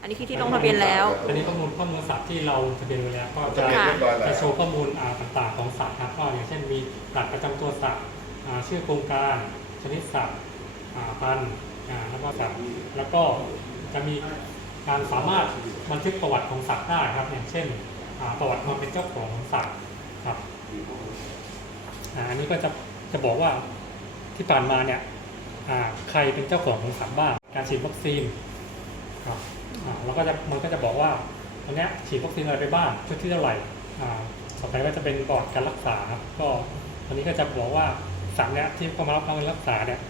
อันนี้คือที่ลงทะเบียนแล้ว อันนี้ข้อมูลข้อมูลสัตว์ที่เราทะเบียนไว้แล้วก็จะจะเรียนเรียบร้อยแล้วจะโชว์ข้อมูลอ่าต่างๆของสัตว์ครับก็อย่างเช่นมีบัตรประจำตัวสัตว์อ่าชื่อโครงการ ชนิดสัตว์อ่าพันธุ์อ่าแล้วก็สัตว์แล้วก็จะมีการสามารถบันทึกประวัติของสัตว์ได้ครับ อย่างเช่นอ่าประวัติความเป็นเจ้าของของสัตว์ครับอ่าอันนี้ก็จะจะบอกว่าที่ผ่านมาเนี่ยอ่าใครเป็นเจ้าของของสัตว์บ้างการฉีดวัคซีน ครับอ่าแล้วก็จะมันก็จะบอกว่าตอนนี้ฉีดวัคซีนอะไรไปบ้างชุดที่เท่าไหร่ต่อไปก็จะเป็นประวัติการรักษาครับก็ตอนนี้ก็จะบอกว่าสัตว์เนี้ยที่เข้ามารับการรักษาเนี่ย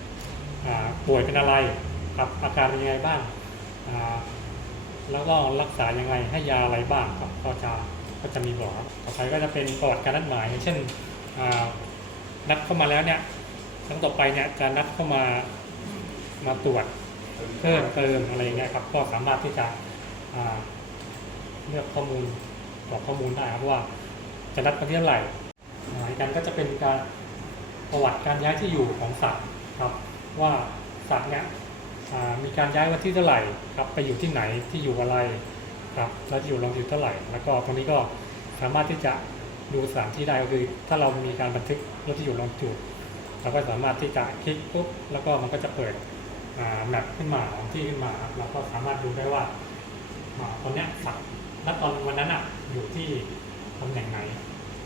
ป่วยเป็นอะไรครับอาการเป็นยังไงบ้างแล้วก็รักษายังไงให้ยาอะไรบ้างครับก็จะก็จะมีบอกครับต่อไปก็จะเป็นประวัติการนัดหมายเช่นนัดเข้ามาแล้วเนี่ยครั้งต่อไปเนี่ยจะนัดเข้ามามาตรวจ เพิ่มเติมอะไรอย่างเงี้ยครับก็สามารถที่จะเลือกข้อมูลกรอกข้อมูลได้ครับว่าจะนัดวันที่เท่าไหร่อีกการก็จะเป็นการประวัติการย้ายที่อยู่ของสัตว์ครับว่าสัตว์เนี้ยมีการย้ายวันที่เท่าไหร่ครับไปอยู่ที่ไหนที่อยู่อะไรครับแล้วที่อยู่ลงอยู่เท่าไหร่ แล้วก็ตรงนี้ก็สามารถที่จะดูสถานที่ได้ก็คือ ถ้าเรามีการบันทึกรถที่อยู่ลงจุดเราก็สามารถที่จะคลิกปุ๊บแล้วก็มันก็จะเปิด แมปขึ้นมาของที่ขึ้นมาครับเราก็สามารถดูได้ว่าอ่าตอนเนี้ยสัตว์ณตอนวันนั้นอะอยู่ที่ตำแหน่งไหน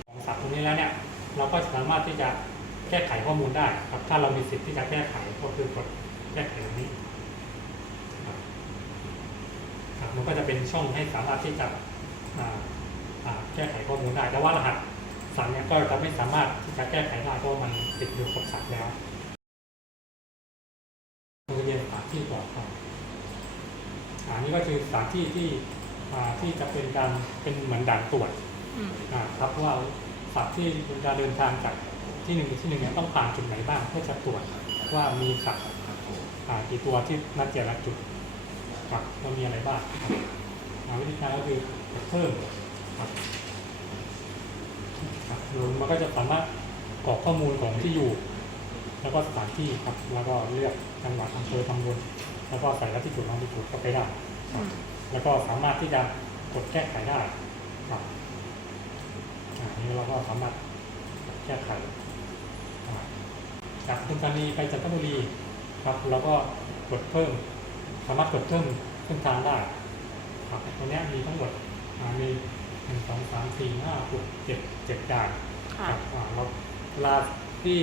ของสัตว์ตรงนี้แล้วเนี่ยเราก็สามารถที่จะแก้ไขข้อมูลได้ครับถ้าเรามีสิทธิ์ที่จะแก้ไขก็คือกดแก้ไขตรงนี้ครับมันก็จะเป็นช่องให้สามารถที่จะแก้ไขข้อมูลได้แต่ว่ารหัสสัตว์เนี่ยก็จะไม่สามารถที่จะแก้ไขได้เพราะมันติดอยู่กับสัตว์แล้ว โรงเรียนสถานที่ก่อนครับ อันนี้ก็คือสถานที่ที่อ่าที่จะเป็นการเป็นเหมือนด่านตรวจอืมอ่าครับว่าสัตว์ที่เป็นการเดินทางจากที่หนึ่งไปที่หนึ่งเนี่ยต้องผ่านจุดไหนบ้างเพื่อจะตรวจว่ามีสัตว์อ่ากี่ตัวที่นัดเจอละจุดครับว่ามีอะไรบ้างครับอ่าวิธีการก็คือเพิ่มครับครับมันก็จะสามารถกรอกข้อมูลของที่อยู่ แล้วก็สถานที่ครับแล้วก็เลือกจังหวัดอำเภอตำบล แล้วก็ใส่ละที่จุดลองที่จุดเข้าไปได้คอืรับมแล้วก็สามารถที่จะกดแก้ไขได้ครับอ่านี้เราก็สามารถกดแก้ไขอ่าจากปทุมธานีไปจันทบุรีครับเราก็กดเพิ่ม สามารถกดเพิ่มเส้นทางได้ครับตรงเนี้ยมีทั้งหมดอ่ามีหนึ่งสองสามสี่ห้าหกเจ็ดเจ็ดด่านค่ะครับอ่าเราเวลาที่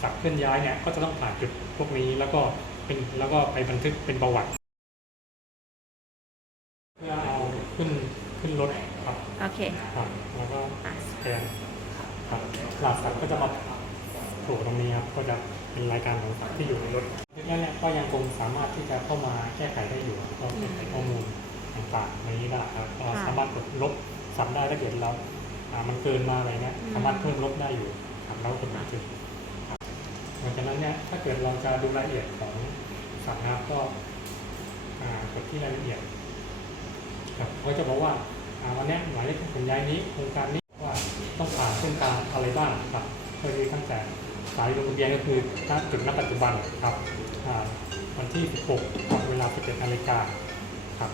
สัตว์เคลื่อนย้ายเนี่ยก็จะต้องผ่านจุดพวกนี้แล้วก็ เป็นแล้วก็ไปบันทึกเป็นประวัติ เพื่อเอาขึ้นขึ้นรถครับโอเคครับแล้วก็อะสแกนครับหลักสัตว์ก็จะมาโผล่ตรงนี้ครับก็จะเป็นรายการของสัตว์ที่อยู่ในรถนี่เนี่ยก็ยังคงสามารถที่จะเข้ามาแก้ไขได้อยู่ก็เก็บข้อมูลต่างๆในนี้ได้ครับก็สามารถกดลบสัตว์ได้ถ้าเกิดเราอ่ามันเกินมาอะไรเงี้ยสามารถเพิ่มลบได้อยู่ครับแล้วก็เป็นจุดครับห ลังจากนั้นเนี่ยถ้าเกิดเราจะดูรายละเอียดของสัตว์นะครับก็อ่ากดที่รายละเอียดครับเขาจะบอกว่าอ่าวันนี้หมายเลขขนย้ายนี้โครงการนี้ว่าต้องผ่านเส้นทางอะไรบ้างครับก็คือตั้งแต่สายลงทะเบียนก็คือณจุดณปัจจุบันครับอ่าวันที่ 16เวลา11นาฬิกาครับ